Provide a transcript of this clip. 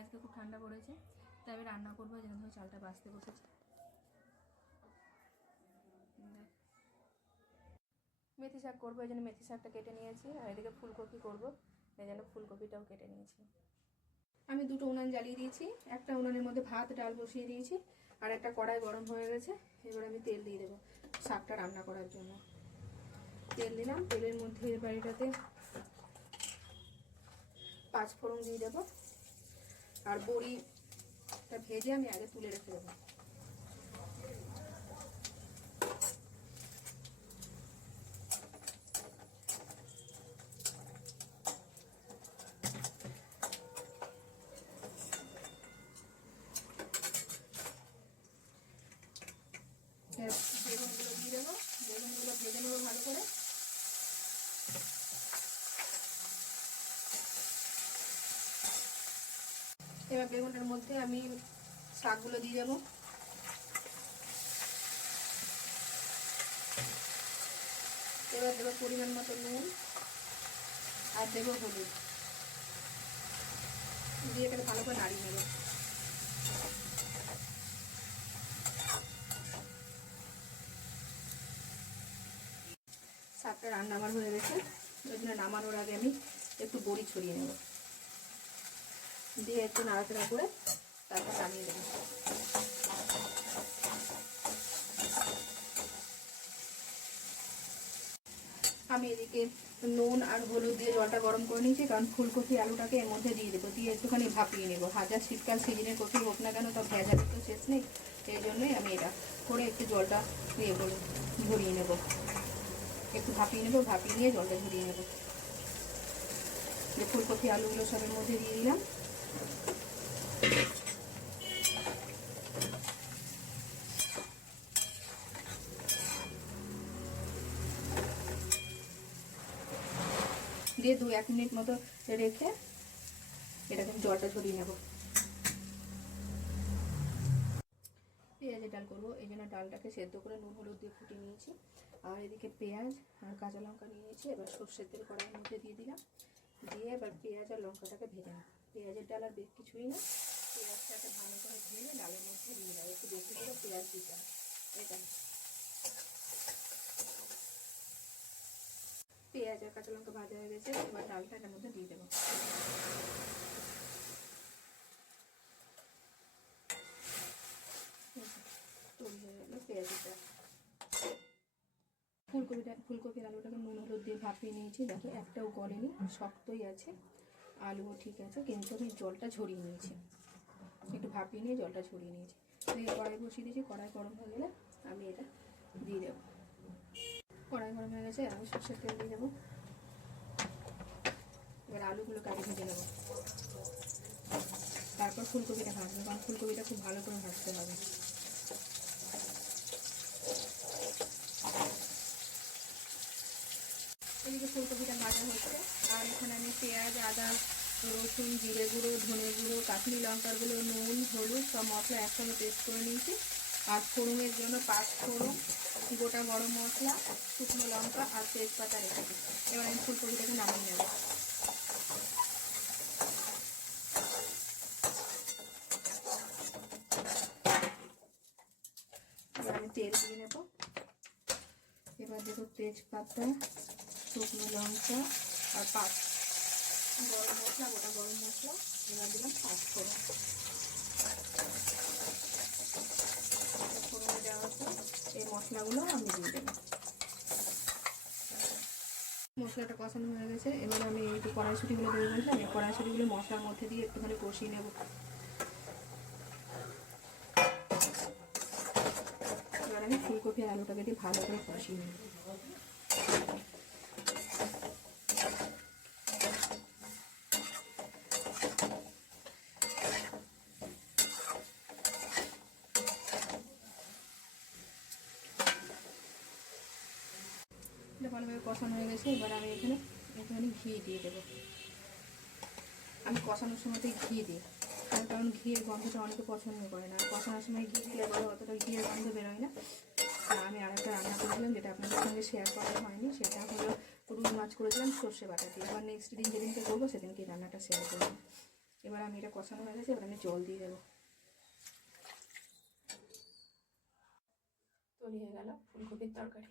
আজকে খুব ঠান্ডা পড়েছে, তাই আমি রান্না করব, যেন ধরো চালটা বাঁচতে বসেছে। মেথি শাক করব, এই জন্য মেথি শাকটা কেটে নিয়েছি, আর এদিকে ফুলকপি করব, এই জন্য ফুলকপিটাও কেটে নিয়েছি। আমি দুটো উনান জ্বালিয়ে দিয়েছি, একটা উনানের মধ্যে ভাত, ডাল বসিয়ে দিয়েছি, আর একটা কড়াই গরম হয়ে গেছে, এবার আমি তেল দিয়ে দেবো শাকটা রান্না করার জন্য। তেল দিলাম, তেলের মধ্যে এবার এটাতে পাঁচ ফোড়ন দিয়ে দেবো। আর বড়িটা ভেজে আমি আগে তুলে রেখে দেবো। এবার বেগুনগুলো দিয়ে দেবো বেগুনগুলো ভেজে নেব ভালো করে এবার বেগুনটার মধ্যে আমি শাকগুলো দিয়ে দেবো। এবার দেবো পরিমাণ মতো নুন আর দেবো হলুদ। দিয়ে এটাকে ভালো করে নাড়িয়ে নেব। শাকটা রান্না আমার হয়ে গেছে। ওই জন্য নামানোর আগে আমি একটু বড়ি ছড়িয়ে নেব। দিয়ে একটু নাড়াচাড়া করে তারপর নামিয়ে দেবো। আমি এদিকে নুন আর হলুদ দিয়ে জলটা গরম করে নিয়েছি, কারণ ফুলকপি আলুটাকে এর মধ্যে দিয়ে দেবো, দিয়ে একটুখানি ভাপিয়ে নেব। হাজার শীতকাল সিজনের কপি হোক না কেন তা ভেজালের তো শেষ নেই এই জন্যই আমি এটা করে একটু জলটা ইয়ে করে ঝরিয়ে নেব। একটু ভাপিয়ে নেব, ভাপিয়ে নিয়ে জলটা ঝরিয়ে নেব। ফুলকপি আলুগুলো সবের মধ্যে দিয়ে দিলাম দিয়ে দু এক মিনিট মতো রেখে এটাকে আমি জলটা ঝরিয়ে নেব। পেঁয়াজের ডাল করব। এই জন্য ডালটাকে সেদ্ধ করে নুন, হলুদ দিয়ে ফুটিয়ে নিয়েছি। আর এদিকে পেঁয়াজ আর কাঁচা লঙ্কা নিয়েছি। এবার সর্ষের তেল কড়াইয়ের মধ্যে দিয়ে দিলাম। দিয়ে এবার পেঁয়াজ আর লঙ্কাটাকে ভেজে নেব। পেঁয়াজের ডাল আর বেশ কিছুই না। পেঁয়াজটাকে ভালো করে ভেজে ডালের মধ্যে দিয়ে দেবো। একটু বেশি করে পেঁয়াজ দিতে এটা পেঁয়াজ আর কাঁচা লঙ্কা ভাজা হয়ে গেছে। এবার ডালটা এটার মধ্যে দিয়ে দেবো। পেঁয়াজটা ফুলকপিটা, ফুলকপির আলুটাকে নুন হলুদ দিয়ে ভাপিয়ে নিয়েছি। দেখো একটাও গলেনি, শক্তই আছে। আলুও ঠিক আছে, কিন্তু আমি জলটা ঝরিয়ে নিয়েছি। একটু ভাপিয়ে নিয়ে জলটা ঝরিয়ে নিয়েছি। দিয়ে কড়াই বসিয়ে দিয়েছি, কড়াই গরম হয়ে গেলে আমি এটা দিয়ে দেবো। কড়াই গরম হয়ে গেছে, আমি সর্ষের তেল দিয়ে দেবো। এবার আলুগুলো কাটি ভেজে নেব। তারপর ফুলকপিটা ভাজবো, কারণ ফুলকপিটা খুব ভালো করে ভাজতে হবে। এদিকে ফুলকপিটা ভাজা হচ্ছে আর এখানে আমি পেঁয়াজ, আদা, রসুন, জিরে গুঁড়ো, ধনে গুঁড়ো, কাশ্মীরি লঙ্কার গুঁড়ো, নুন, হলুদ, সব মশলা একসঙ্গে পেস্ট করে নিয়েছি। আর ফোড়নের জন্য পাঁচ ফোড়ন, গোটা গরম মশলা, শুকনো লঙ্কা আর তেজপাতা রেখেছি এবার আমি ফুলকপিটাকে নামিয়ে নেব। আমি তেল দিয়ে নেব। এবার দেখো তেজপাতা শুকনো লঙ্কা আর পাঁচ গরম মশলা, গোটা গরম মশলা, এবার দিলাম পাঁচ ফোড়ন। ফোড়নে দেওয়ার পর এই মশলাগুলো আমি দিয়ে দেবো। মশলাটা কষানো হয়ে গেছে। এবার আমি একটু কড়াইশুটিগুলো দেবো বলছিলাম এই কড়াইশুটিগুলো মশলার মধ্যে দিয়ে একটুখানি কষিয়ে নেব। এবার আমি ফুলকপি আলুটাকে দিয়ে ভালো করে কষিয়ে নেব। ভালোভাবে কষানো হয়ে গেছে, এবার আমি এখানে এখানে ঘি দিয়ে দেবো। আমি কষানোর সময়তে ঘি দিই, তার কারণ ঘিয়ের গন্ধটা অনেকে পছন্দ করে না। আর কষানোর সময় ঘি দিলে বড় অতটা ঘিয়ের গন্ধ বেরোয় না। আর আমি আরেকটা রান্না করেছিলাম, যেটা আপনাদের সঙ্গে শেয়ার করা হয়নি, সেটা হলো রুই মাছ করেছিলাম, সর্ষে বাটা দিয়ে। আবার নেক্সট দিন যেদিনকে করব, সেদিনকে রান্নাটা শেয়ার করব। এবার আমি এটা কষানো হয়ে গেছে, এবার আমি জল দিয়ে দেবো। তৈরি হয়ে গেল ফুলকপির তরকারি।